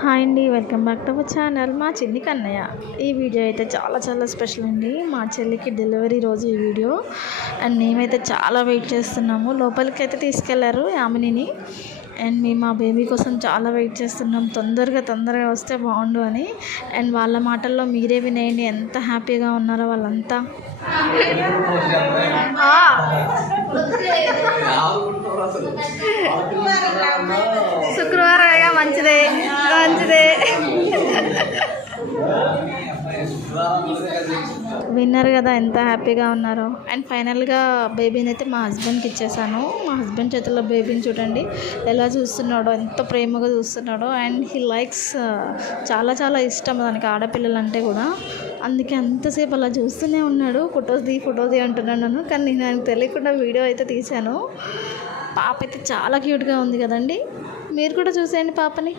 Hi అండి, welcome back to our channel. మా చిన్ని కన్నయ్య. ఈ వీడియో అయితే చాలా చాలా స్పెషల్ అండి. మా చెల్లికి డెలివరీ రోజు ఈ వీడియో. అండ్ మేమైతే చాలా వెయిట్ చేస్తున్నాము. లోపలికి అయితే తీసుకెళ్లారు యామినిని. అండ్ మేము మా బేబీ కోసం చాలా వెయిట్ చేస్తున్నాం, తొందరగా వస్తే బాగుండు అని. అండ్ వాళ్ళ మాటల్లో మీరే వినేయండి ఎంత హ్యాపీగా ఉన్నారో వాళ్ళంతా. శుక్రవారం మంచిదే మంచిదే. విన్నారు కదా ఎంత హ్యాపీగా ఉన్నారో. అండ్ ఫైనల్గా బేబీని అయితే మా హస్బెండ్కి ఇచ్చేసాను. మా హస్బెండ్ చేతిలో బేబీని చూడండి ఎలా చూస్తున్నాడో, ఎంత ప్రేమగా చూస్తున్నాడో. అండ్ హీ లైక్స్, చాలా చాలా ఇష్టం దానికి ఆడపిల్లలు అంటే కూడా. అందుకే అంతసేపు అలా చూస్తూనే ఉన్నాడు. ఫొటోస్ ది అంటున్నాను. కానీ నేను ఆయనకు తెలియకుండా వీడియో అయితే తీశాను. పాప అయితే చాలా క్యూట్గా ఉంది కదండి. మీరు కూడా చూసేయండి పాపని.